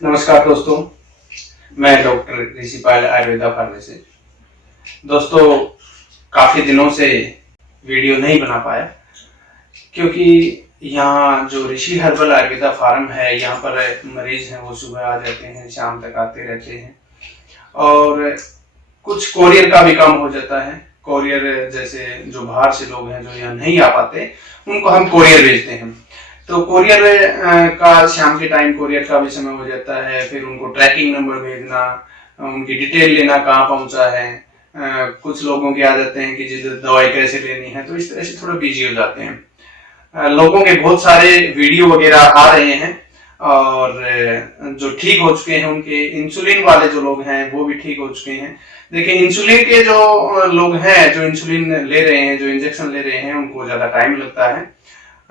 नमस्कार दोस्तों, मैं डॉक्टर ऋषि पायल आयुर्वेदा फार्मेसी। दोस्तों, काफी दिनों से वीडियो नहीं बना पाया क्योंकि यहाँ जो ऋषि हर्बल आयुर्वेदा फार्म है, यहाँ पर मरीज हैं वो सुबह आ जाते हैं, शाम तक आते रहते हैं और कुछ कोरियर का भी काम हो जाता है। कोरियर जैसे जो बाहर से लोग हैं जो यहाँ नहीं आ पाते, उनको हम कोरियर भेजते हैं। तो कोरियर का शाम के टाइम कोरियर का भी समय हो जाता है, फिर उनको ट्रैकिंग नंबर भेजना, उनकी डिटेल लेना कहाँ पहुंचा है। कुछ लोगों की आदतें हैं कि जिस दवाई कैसे लेनी है, तो इस तरह से थोड़ा बिजी हो जाते हैं। लोगों के बहुत सारे वीडियो वगैरह आ रहे हैं और जो ठीक हो चुके हैं, उनके इंसुलिन वाले जो लोग हैं वो भी ठीक हो चुके हैं। देखिए, इंसुलिन के जो लोग हैं, जो इंसुलिन ले रहे हैं, जो इंजेक्शन ले रहे हैं, उनको ज्यादा टाइम लगता है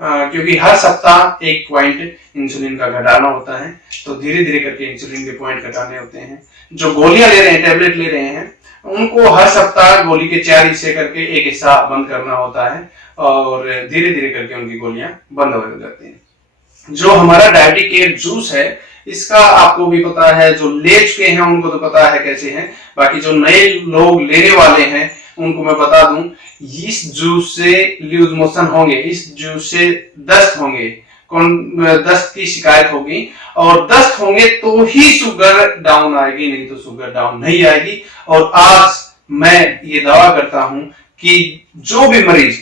क्योंकि हर सप्ताह एक पॉइंट इंसुलिन का घटाना होता है। तो धीरे धीरे करके इंसुलिन के पॉइंट घटाने होते हैं। जो गोलियां ले रहे हैं, टैबलेट ले रहे हैं, उनको हर सप्ताह गोली के 4 हिस्से करके एक हिस्सा बंद करना होता है और धीरे धीरे करके उनकी गोलियां बंद हो जाती हैं। जो हमारा डायबिटिक केयर जूस है, इसका आपको भी पता है, जो ले चुके हैं उनको तो पता है कैसे है। बाकी जो नए लोग लेने वाले हैं उनको मैं बता दूं, इस जूस से लूज मोशन होंगे, इस जूस से दस्त होंगे, दस्त की शिकायत होगी और दस्त होंगे तो ही शुगर डाउन आएगी, नहीं तो शुगर डाउन नहीं आएगी। और आज मैं ये दावा करता हूं कि जो भी मरीज,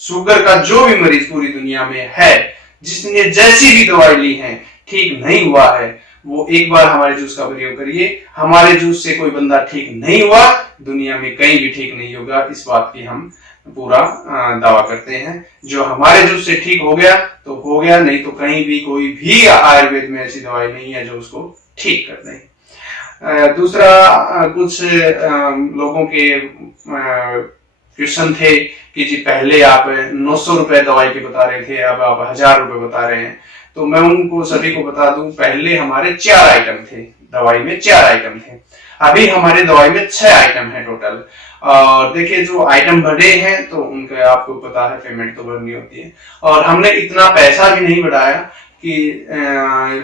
शुगर का जो भी मरीज पूरी दुनिया में है, जिसने जैसी भी दवाई ली है, ठीक नहीं हुआ है, वो एक बार हमारे जूस का प्रयोग करिए। हमारे जूस से कोई बंदा ठीक नहीं हुआ, दुनिया में कहीं भी ठीक नहीं होगा, इस बात की हम पूरा दावा करते हैं। जो हमारे जूस से ठीक हो गया तो हो गया, नहीं तो कहीं भी कोई भी आयुर्वेद में ऐसी दवाई नहीं है जो उसको ठीक कर दे। दूसरा, कुछ लोगों के क्वेश्चन थे कि जी पहले आप 900 रुपए दवाई के बता रहे थे, अब आप 1000 रुपए बता रहे हैं। तो मैं उनको सभी को बता दूं, पहले हमारे 4 आइटम थे दवाई में, 4 आइटम थे। अभी हमारे दवाई में 6 आइटम है टोटल। और देखिए, जो आइटम बढ़े हैं तो उनका आपको पता है पेमेंट तो बढ़नी होती है। और हमने इतना पैसा भी नहीं बढ़ाया कि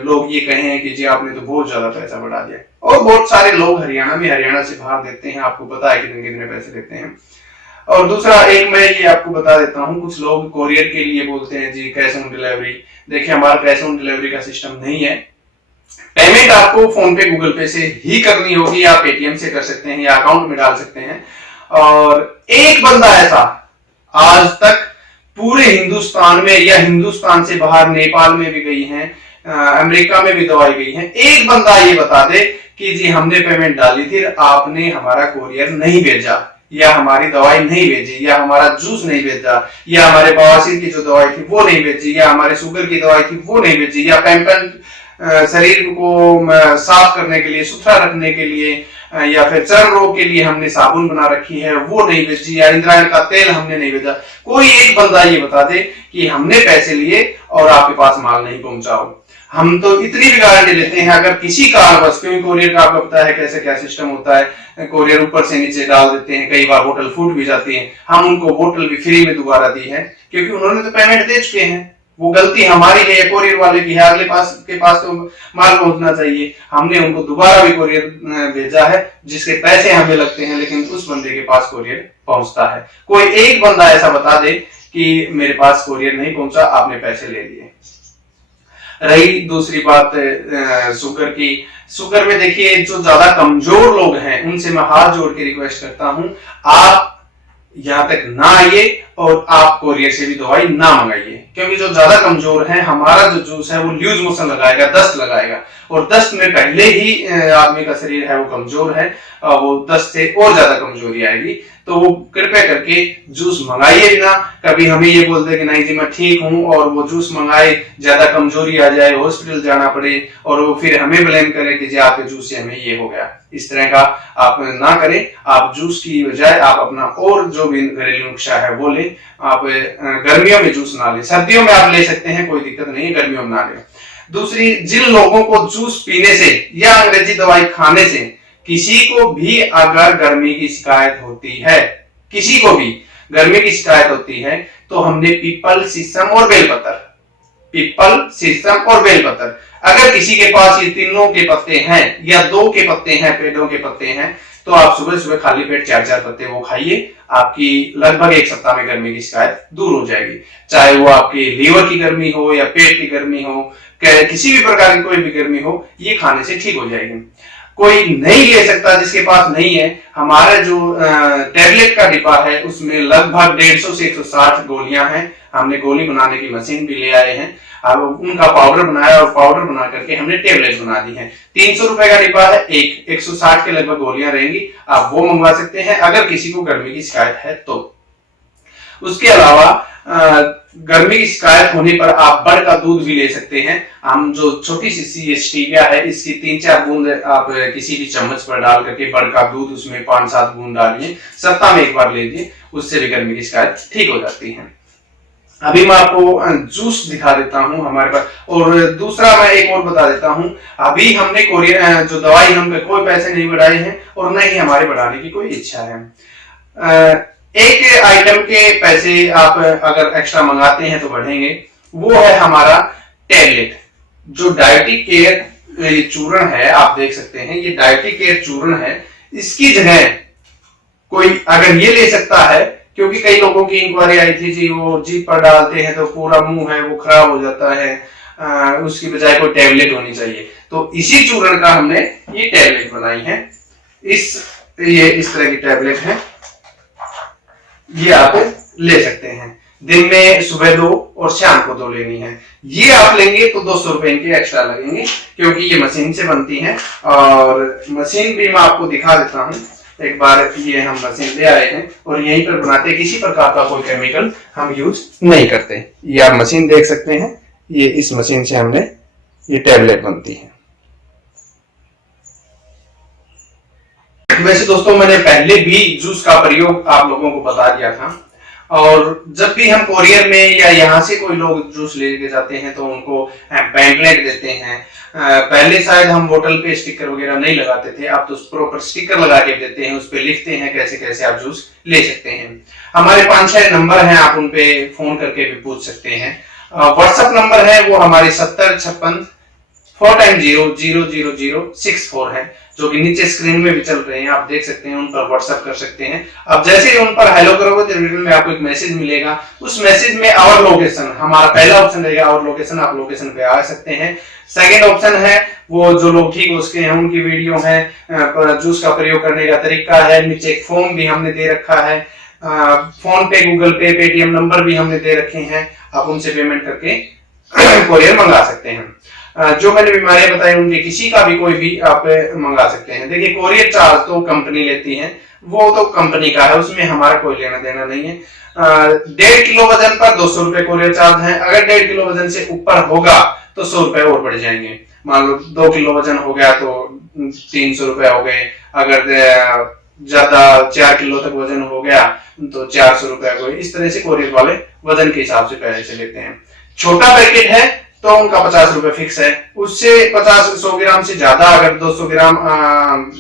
लोग ये कहें कि जी आपने तो बहुत ज्यादा पैसा बढ़ा दिया। और बहुत सारे लोग हरियाणा से बाहर देते हैं, आपको पता है कितने कितने पैसे देते हैं। और दूसरा, एक मैं ये आपको बता देता हूँ, कुछ लोग कोरियर के लिए बोलते हैं जी कैश ऑन डिलीवरी। देखिए, हमारा कैश ऑन डिलीवरी का सिस्टम नहीं है। पेमेंट आपको फोन पे, गूगल पे से ही करनी होगी, या पेटीएम से कर सकते हैं या अकाउंट में डाल सकते हैं। और एक बंदा ऐसा आज तक पूरे हिंदुस्तान में, या हिंदुस्तान से बाहर नेपाल में भी गई हैं, अमेरिका में भी दवाई गई है, एक बंदा ये बता दे कि जी हमने पेमेंट डाली थी, आपने हमारा कोरियर नहीं भेजा, या हमारी दवाई नहीं भेजी, या हमारा जूस नहीं भेजा, या हमारे बवासीर की जो दवाई थी वो नहीं भेजी, या हमारे शुगर की दवाई थी वो नहीं भेजी, या पैम्पन शरीर को साफ करने के लिए, सुथरा रखने के लिए, या फिर चर्म रोग के लिए हमने साबुन बना रखी है वो नहीं भेजी, या इंद्रायण का तेल हमने नहीं भेजा। कोई एक बंदा ये बता दे कि हमने पैसे लिए और आपके पास माल नहीं पहुंचा हो। हम तो इतनी भी गारंटी देते हैं, अगर किसी कारणवश, क्योंकि कोरियर का आपको पता है कैसे क्या सिस्टम होता है, कोरियर ऊपर से नीचे डाल देते हैं, कई बार बोतल फूट भी जाती है। हम उनको बोतल भी फ्री में दोबारा दी है, क्योंकि उन्होंने तो पेमेंट दे चुके हैं। वो गलती हमारी है या कोरियर वाले की है, अगले के पास तो माल पहुंचना चाहिए। हमने उनको दोबारा भी कोरियर भेजा है, जिसके पैसे हमें लगते हैं, लेकिन उस बंदे के पास कोरियर पहुंचता है। कोई एक बंदा ऐसा बता दे कि मेरे पास कोरियर नहीं पहुंचा, आपने पैसे ले लिए। रही दूसरी बात शुगर की। शुगर में देखिए, जो ज्यादा कमजोर लोग हैं उनसे मैं हाथ जोड़ के रिक्वेस्ट करता हूं, आप यहां तक ना आइए और आप कोरियर से भी दवाई ना मंगाइए, क्योंकि जो ज्यादा कमजोर है, हमारा जो जूस है वो लूज मोशन लगाएगा, दस्त लगाएगा, और दस्त में पहले ही आदमी का शरीर है वो कमजोर है, वो दस्त से और ज्यादा कमजोरी आएगी। तो वो कृपया करके जूस मंगाइए बिना। कभी हमें ये बोलते कि नहीं जी मैं ठीक हूं, और वो जूस मंगाए, ज्यादा कमजोरी आ जाए, हॉस्पिटल जाना पड़े, और वो फिर हमें ब्लेम करे कि जी आपके जूस से हमें ये हो गया। इस तरह का आप ना करें। आप जूस की बजाय आप अपना और जो भी घरेलू नुस्खा है वो लें। आप गर्मियों में जूस ना लें, सर्दियों में आप ले सकते हैं, कोई दिक्कत नहीं है, गर्मियों में ना लें। दूसरी, जिन लोगों को जूस पीने से या अंग्रेजी दवाई खाने से किसी को भी अगर गर्मी की शिकायत होती है, किसी को भी गर्मी की शिकायत होती है, तो हमने पीपल, शीशम और बेलपत्र पीपल, शीशम और बेलपत्र। अगर किसी के पास ये तीनों के पत्ते हैं या 2 के पत्ते हैं, पेड़ों के पत्ते हैं, तो आप सुबह सुबह खाली पेट 4-4 पत्ते वो खाइए। आपकी लगभग 1 सप्ताह में गर्मी की शिकायत दूर हो जाएगी। चाहे वो आपकी लीवर की गर्मी हो या पेट की गर्मी हो, किसी भी प्रकार की कोई भी गर्मी हो, ये खाने से ठीक हो जाएगी। कोई नहीं ले सकता जिसके पास नहीं है, हमारा जो टैबलेट का डिब्बा है उसमें लगभग 150 से 160 गोलियां हैं। हमने गोली बनाने की मशीन भी ले आए हैं। अब उनका पाउडर बनाया और पाउडर बना करके हमने टेबलेट बना दी है। 300 रुपए का डिब्बा है, 160 के लगभग गोलियां रहेंगी। आप वो मंगवा सकते हैं अगर किसी को गर्मी की शिकायत है तो। उसके अलावा गर्मी की शिकायत होने पर आप बड़ का दूध भी ले सकते हैं। हम जो छोटी सी स्टीविया है, इसकी 3-4 बूंद आप किसी भी चम्मच पर डाल करके बड़ का दूध उसमें 5-7 बूंद डालिए, सप्ताह में 1 बार लीजिए, उससे भी गर्मी की शिकायत ठीक हो जाती है। अभी मैं आपको जूस दिखा देता हूं हमारे पास। और दूसरा मैं एक और बता देता हूं, अभी हमने कोरियर जो दवाई, हम पे कोई पैसे नहीं बढ़ाए हैं और न ही हमारे बढ़ाने की कोई इच्छा है। एक आइटम के पैसे आप अगर एक्स्ट्रा मंगाते हैं तो बढ़ेंगे, वो है हमारा टैबलेट। जो डायबिटिक केयर चूर्ण है, आप देख सकते हैं, ये डायबिटिक केयर चूर्ण है। इसकी जगह कोई अगर ये ले सकता है, क्योंकि कई लोगों की इंक्वायरी आई थी जी, वो जीभ पर डालते हैं तो पूरा मुंह है वो खराब हो जाता है, उसकी बजाय कोई टैबलेट होनी चाहिए। तो इसी चूर्ण का हमने ये टैबलेट बनाई है। ये इस तरह की टैबलेट है, ये आप ले सकते हैं। दिन में सुबह 2 और शाम को 2 लेनी है। ये आप लेंगे तो 200 रुपए इनके एक्स्ट्रा लगेंगे, क्योंकि ये मशीन से बनती है। और मशीन भी मैं आपको दिखा देता हूँ एक बार। ये हम मशीन ले आए हैं और यहीं पर बनाते हैं, किसी प्रकार का कोई केमिकल हम यूज नहीं करते। ये आप मशीन देख सकते हैं, ये इस मशीन से हमने ये टैबलेट बनती है। वैसे दोस्तों, मैंने पहले भी जूस का प्रयोग आप लोगों को बता दिया था। और जब भी हम कोरियर में या यहाँ से कोई लोग जूस लेके जाते हैं तो उनको पैम्पलेट देते हैं। पहले शायद हम बोतल पे स्टिकर वगैरह नहीं लगाते थे, अब तो प्रॉपर स्टिकर लगा के देते हैं, उस पे लिखते हैं कैसे कैसे आप जूस ले सकते हैं। हमारे 5-6 नंबर हैं, आप उनपे फोन करके भी पूछ सकते हैं। व्हाट्सएप नंबर है वो हमारे 7056 4x00064 है, जो कि नीचे स्क्रीन में भी चल रहे हैं, आप देख सकते हैं, उन पर व्हाट्सएप कर सकते हैं। अब जैसे ही उन पर हेलो करोगे तो रिटर्न में आपको एक मैसेज मिलेगा। उस मैसेज में आवर लोकेशन, हमारा पहला ऑप्शन रहेगा आवर लोकेशन, आप लोकेशन पे आ सकते हैं। सेकंड ऑप्शन है वो जो लोग ठीक हो उसके हैं, उनकी वीडियो है, जूस का प्रयोग करने का तरीका है। नीचे एक फॉर्म भी हमने दे रखा है, फोन पे, गूगल पे, पेटीएम नंबर भी हमने दे रखे हैं, आप उनसे पेमेंट करके कोरियर मंगा सकते हैं। जो मैंने बीमारियां बताई उनके किसी का भी कोई भी आप मंगा सकते हैं। देखिए, कोरियर चार्ज तो कंपनी लेती है, वो तो कंपनी का है, उसमें हमारा कोई लेना देना नहीं है। 1.5 किलो वजन पर 200 रुपए कोरियर चार्ज है। अगर 1.5 किलो वजन से ऊपर होगा तो 100 रुपए और बढ़ जाएंगे। मान लो 2 किलो वजन हो गया तो 300 रुपए हो गए। अगर ज्यादा 4 किलो तक वजन हो गया तो 400 रुपए हो गए। इस तरह से कोरियर वाले वजन के हिसाब से पैसे लेते हैं। छोटा पैकेट है तो उनका 50 रुपए फिक्स है। उससे 50-100 ग्राम से ज्यादा, अगर 200 ग्राम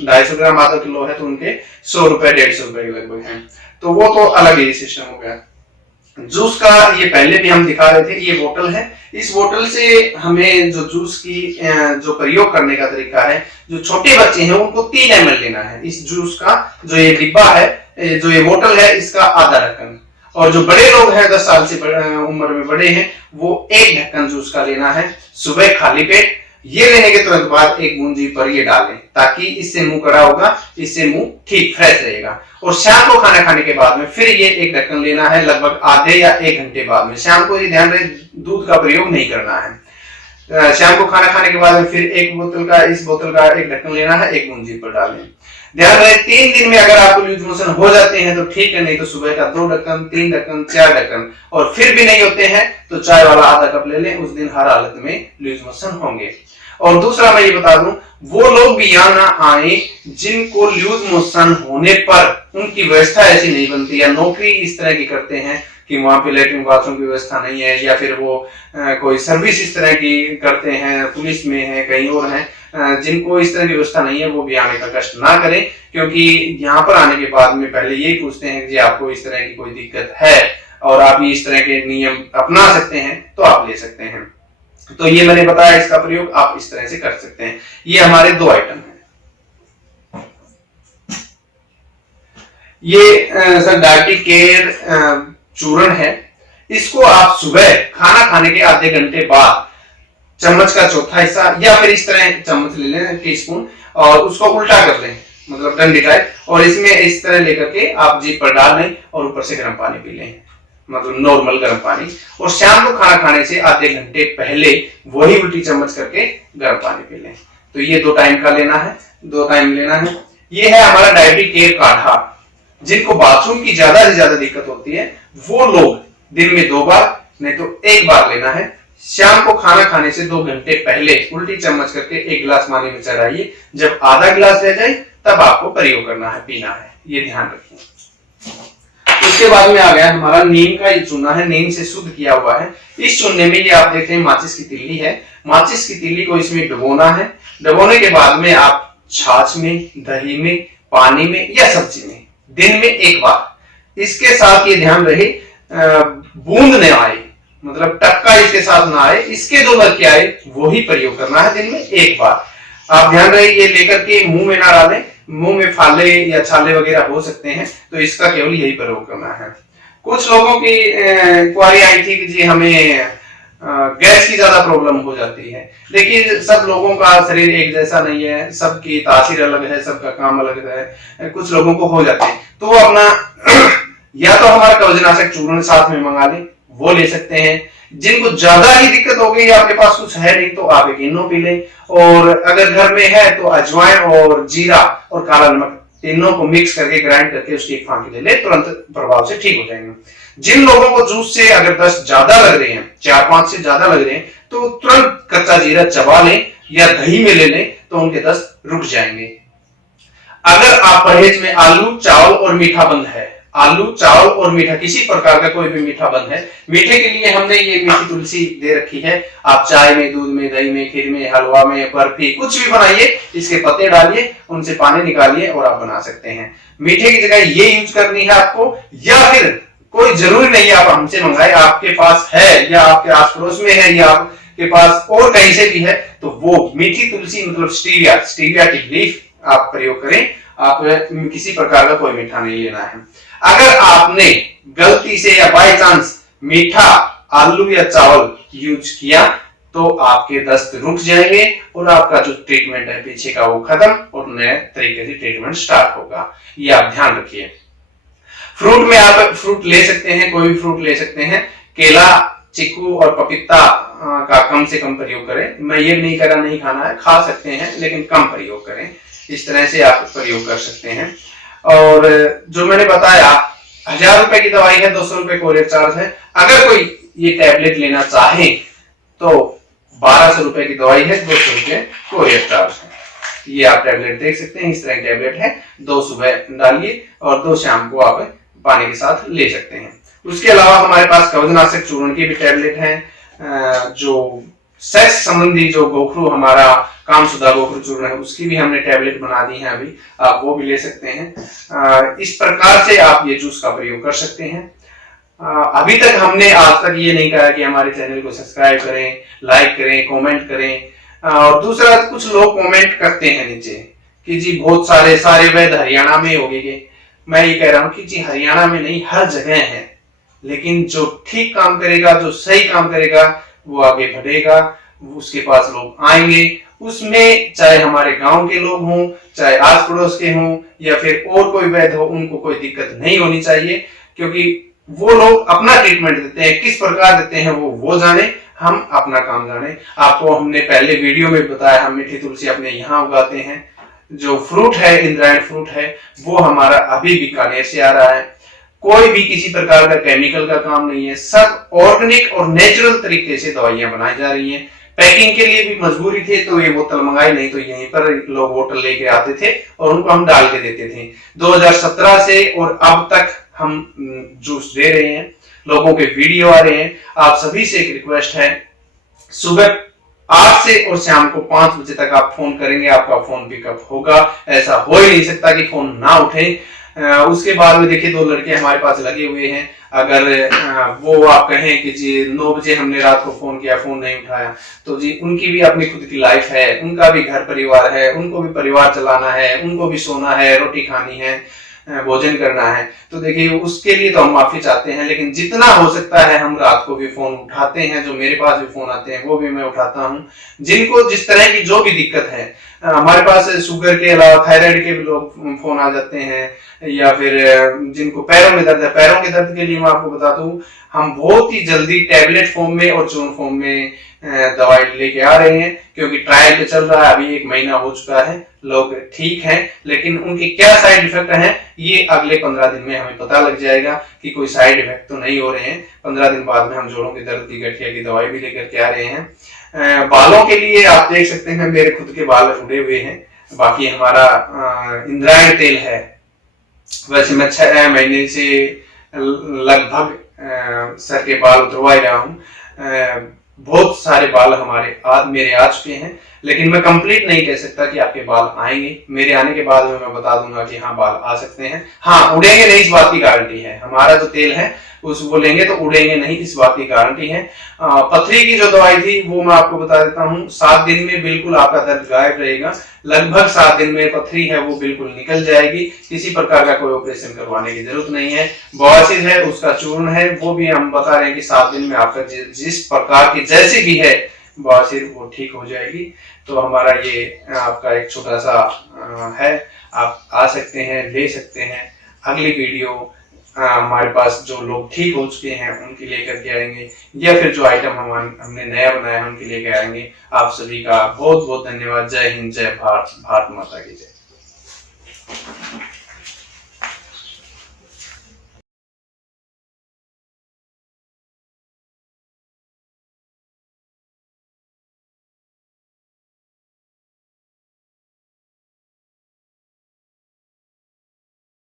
250 ग्राम आधा किलो है तो उनके 100 रुपए 150 रुपए के लगभग है। तो वो तो अलग ही सिस्टम हो गया। जूस का ये पहले भी हम दिखा रहे थे, ये बोतल है। इस बोतल से हमें जो जूस की जो प्रयोग करने का तरीका है, जो छोटे बच्चे हैं उनको 3 ml लेना है। इस जूस का जो ये डिब्बा है, जो ये बोतल है, इसका आधा ढक्कन। और जो बड़े लोग हैं 10 साल से उम्र में बड़े हैं, वो 1 ढक्कन जूस का लेना है सुबह खाली पेट। ये लेने के तुरंत बाद 1 बूंद जीभ पर ये डालें, ताकि इससे मुंह कड़ा होगा, इससे मुंह ठीक फ्रेश रहेगा। और शाम को खाना खाने के बाद में फिर ये 1 ढक्कन लेना है, लगभग आधे या 1 घंटे बाद में। शाम को ये ध्यान रहे दूध का प्रयोग नहीं करना है। शाम को खाना खाने के बाद में फिर इस बोतल का 1 ढक्कन लेना है, 1 बूंद जीभ पर डालें। ध्यान रहे 3 दिन में अगर आपको लूज मोशन हो जाते हैं तो ठीक है, नहीं तो सुबह का 2 ढक्कन, 3 ढक्कन, 4 ढक्कन। और फिर भी नहीं होते हैं तो चाय वाला आधा कप ले लें, उस दिन हर हालत में लूज मोशन होंगे। और दूसरा मैं ये बता दूं, वो लोग भी यहाँ ना आए जिनको लूज मोशन होने पर उनकी व्यवस्था ऐसी नहीं बनती, या नौकरी इस तरह की करते हैं कि वहां पे लेटरिन बाथरूम की व्यवस्था नहीं है, या फिर वो कोई सर्विस इस तरह की करते हैं, पुलिस में है, कहीं और है, जिनको इस तरह की व्यवस्था नहीं है, वो भी आने का कष्ट ना करें। क्योंकि यहाँ पर आने के बाद में पहले यही पूछते हैं कि आपको इस तरह की कोई दिक्कत है और आप इस तरह के नियम अपना सकते हैं तो आप ले सकते हैं। तो ये मैंने बताया, इसका प्रयोग आप इस तरह से कर सकते हैं। ये हमारे 2 आइटम हैं। ये सर डायटी केयर चूर्ण है। इसको आप सुबह खाना खाने के आधे घंटे बाद चम्मच का चौथा हिस्सा या फिर इस तरह चम्मच ले लें, टीस्पून, और उसको उल्टा कर लें, मतलब डंडी टाइप, और इसमें इस तरह लेकर के आप जीभ पर डाल लें और ऊपर से गर्म पानी पी लें, मतलब नॉर्मल गर्म पानी। और शाम को खाना खाने से आधे घंटे पहले वही उल्टी चम्मच करके गर्म पानी पी लें। तो ये 2 टाइम का लेना है, 2 टाइम लेना है। ये है हमारा डायटी केयर काढ़ा। जिनको बाथरूम की ज्यादा से ज्यादा दिक्कत होती है वो लोग दिन में 2 बार नहीं तो 1 बार लेना है। शाम को खाना खाने से 2 घंटे पहले उल्टी चम्मच करके 1 गिलास पानी में चढ़ाइए। जब आधा गिलास रह जाए तब आपको प्रयोग करना है, पीना है, ये ध्यान रखिए। उसके बाद में आ गया हमारा नीम का ये चूना है, नीम से शुद्ध किया हुआ है। इस चूने में ये आप देख रहे हैं माचिस की तिल्ली है। माचिस की तिल्ली को इसमें डुबोना है। डुबोने के बाद में आप छाछ में, दही में, पानी में या सब्जी में दिन में 1 बार। इसके साथ ये ध्यान रहे बूंद न आए, मतलब टक्का इसके साथ ना आए, इसके 2 लड़के आए, वो ही प्रयोग करना है दिन में 1 बार। आप ध्यान रहे ये लेकर के मुंह में ना डालें, मुंह में फाले या छाले वगैरह हो सकते हैं, तो इसका केवल यही प्रयोग करना है। कुछ लोगों की क्वारी आई थी कि जी हमें गैस की ज्यादा प्रॉब्लम हो जाती है। देखिए सब लोगों का शरीर एक जैसा नहीं है, सबकी तासीर अलग है, सबका काम अलग है। कुछ लोगों को हो जाते हैं तो वो अपना या तो हमारा कवचनाशक चूर्ण साथ में मंगा लें, वो ले सकते हैं। जिनको ज्यादा ही दिक्कत हो गई, आपके पास कुछ है नहीं, तो आप एक इनो पी लें, और अगर घर में है तो अजवाइन और जीरा और काला नमक तीनों को मिक्स करके ग्राइंड करके उसकी एक फांकी ले ले, तुरंत प्रभाव से ठीक हो जाएंगे। जिन लोगों को जूस से अगर दस्त ज्यादा लग रहे हैं, 4-5 से ज्यादा लग रहे हैं, तो तुरंत कच्चा जीरा चबा लें या दही में ले लें, तो उनके दस्त रुक जाएंगे। अगर आप परहेज में आलू, चावल और मीठा बंद है, आलू, चावल और मीठा, किसी प्रकार का कोई भी मीठा बंद है, मीठे के लिए हमने ये मीठी तुलसी दे रखी है। आप चाय में, दूध में, दही में, खीर में, हलवा में, बर्फी, कुछ भी बनाइए, इसके पत्ते डालिए, उनसे पानी निकालिए और आप बना सकते हैं। मीठे की जगह ये यूज करनी है आपको, या फिर कोई जरूरी नहीं है आप हमसे मंगाए, आपके पास है या आपके आस पड़ोस में है या आपके पास और कहीं से भी है, तो वो मीठी तुलसी मतलब स्टीविया की लीफ आप प्रयोग करें। आप किसी प्रकार का कोई मीठा नहीं लेना है। अगर आपने गलती से या बाय चांस मीठा आलू या चावल यूज किया तो आपके दस्त रुक जाएंगे और आपका जो ट्रीटमेंट है पीछे का वो खत्म और नए तरीके से ट्रीटमेंट स्टार्ट होगा। ये आप ध्यान रखिए। फ्रूट में आप फ्रूट ले सकते हैं, कोई भी फ्रूट ले सकते हैं। केला, चीकू और पपीता का कम से कम प्रयोग करें। मैं ये नहीं कह रहा नहीं खाना है, खा सकते हैं, लेकिन कम प्रयोग करें। इस तरह से आप प्रयोग कर सकते हैं। और जो मैंने बताया 1000 रुपए की दवाई है, 200 रुपए कोरियर चार्ज है। अगर कोई ये टैबलेट लेना चाहे तो 1200 रुपए की दवाई है, 200 रुपए कोरियर चार्ज है। ये आप टैबलेट देख सकते हैं, इस तरह की टैबलेट है। 2 सुबह डालिए और 2 शाम को आप पानी के साथ ले सकते हैं। उसके अलावा हमारे पास कवचनाशक चूर्ण की भी टैबलेट है। जो सेक्स संबंधी जो गोखरू हमारा कामसुधा गोखरू चूर्ण है, उसकी भी हमने टैबलेट बना दी है अभी, आप वो भी ले सकते हैं। इस प्रकार से आप ये जूस का प्रयोग कर सकते हैं। अभी तक हमने आज तक ये नहीं कहा कि हमारे चैनल को सब्सक्राइब करें, लाइक करें, कमेंट करें। और दूसरा, कुछ लोग कमेंट करते हैं नीचे कि जी बहुत सारे वैद्य हरियाणा में हो गए। मैं ये कह रहा हूँ कि जी हरियाणा में नहीं, हर जगह है, लेकिन जो ठीक काम करेगा, जो सही काम करेगा, वो आगे बढ़ेगा, उसके पास लोग आएंगे। उसमें चाहे हमारे गांव के लोग हों, चाहे आस पड़ोस के हों, या फिर और कोई वैद्य हो, उनको कोई दिक्कत नहीं होनी चाहिए, क्योंकि वो लोग अपना ट्रीटमेंट देते हैं। किस प्रकार देते हैं वो जाने, हम अपना काम जाने। आपको हमने पहले वीडियो में बताया, हम मीठी तुलसी अपने यहाँ उगाते हैं। जो फ्रूट है, इंद्रायण फ्रूट है, वो हमारा अभी बीकानेर से आ रहा है। कोई भी किसी प्रकार का केमिकल का काम नहीं है, सब ऑर्गेनिक और नेचुरल तरीके से दवाइयां बनाई जा रही हैं। पैकिंग के लिए भी मजबूरी थे तो ये बोतल मंगाई, नहीं तो यहीं पर लोग बोतल लेके आते थे और उनको हम डाल के देते थे। 2017 से और अब तक हम जूस दे रहे हैं, लोगों के वीडियो आ रहे हैं। आप सभी से एक रिक्वेस्ट है, सुबह 8 से और शाम को 5 बजे तक आप फोन करेंगे, आपका फोन पिकअप होगा। ऐसा हो ही नहीं सकता कि फोन ना उठे। उसके बाद में देखिए 2 लड़के हमारे पास लगे हुए हैं। अगर वो आप कहें कि जी 9 बजे हमने रात को फोन किया, फोन नहीं उठाया, तो जी उनकी भी अपनी खुद की लाइफ है, उनका भी घर परिवार है, उनको भी परिवार चलाना है, उनको भी सोना है, रोटी खानी है, भोजन करना है। तो देखिए उसके लिए तो हम माफी चाहते हैं, लेकिन जितना हो सकता है हम रात को भी फोन उठाते हैं। जो मेरे पास भी फोन आते हैं वो भी मैं उठाता हूँ। जिनको जिस तरह की जो भी दिक्कत है, हमारे पास शुगर के अलावा थायराइड के भी लोग फोन आ जाते हैं, या फिर जिनको पैरों में दर्द है, पैरों के दर्द के लिए मैं आपको बता दूं, हम बहुत ही जल्दी टैबलेट फॉर्म में और चूर्ण फॉर्म में दवाई लेके आ रहे हैं, क्योंकि ट्रायल पे चल रहा है, अभी 1 महीना हो चुका है, लोग ठीक हैं, लेकिन उनके क्या साइड इफेक्ट हैं ये अगले 15 दिन में हमें पता लग जाएगा कि कोई साइड इफेक्ट तो नहीं हो रहे हैं। 15 दिन बाद में हम जोड़ों के दर्द की, गठिया की दवाई भी लेकर के आ रहे हैं। बालों के लिए आप देख सकते हैं मेरे खुद के बाल उड़े हुए हैं। बाकी हमारा इंद्रायण तेल है, वैसे मैं 6 महीने से लगभग सर के बाल उतरवा ही रहा हूँ। बहुत सारे बाल मेरे आ चुके हैं, लेकिन मैं कंप्लीट नहीं कह सकता कि आपके बाल आएंगे। मेरे आने के बाद में मैं बता दूंगा कि हाँ बाल आ सकते हैं, हाँ उड़ेंगे नहीं इस बात की गारंटी है। हमारा जो तेल है वो लेंगे तो उड़ेंगे नहीं, इस बात की गारंटी है। पथरी की जो दवाई थी वो मैं आपको बता देता हूँ, 7 दिन में बिल्कुल आपका दर्द गायब रहेगा। लगभग 7 दिन में पथरी है वो बिल्कुल निकल जाएगी, किसी प्रकार का कोई ऑपरेशन करवाने की जरूरत नहीं है। बवासीर है उसका चूर्ण है, वो भी हम बता रहे हैं कि 7 दिन में आपका जिस प्रकार की जैसे भी है बवासीर वो ठीक हो जाएगी। तो हमारा ये आपका एक छोटा सा है, आप आ सकते हैं, ले सकते हैं। अगली वीडियो हमारे पास जो लोग ठीक हो चुके हैं उनके लेकर के आएंगे, या फिर जो आइटम हमने नया बनाया है उनके लेकर आएंगे। आप सभी का बहुत बहुत धन्यवाद। जय हिंद, जय भारत, भारत माता की जय।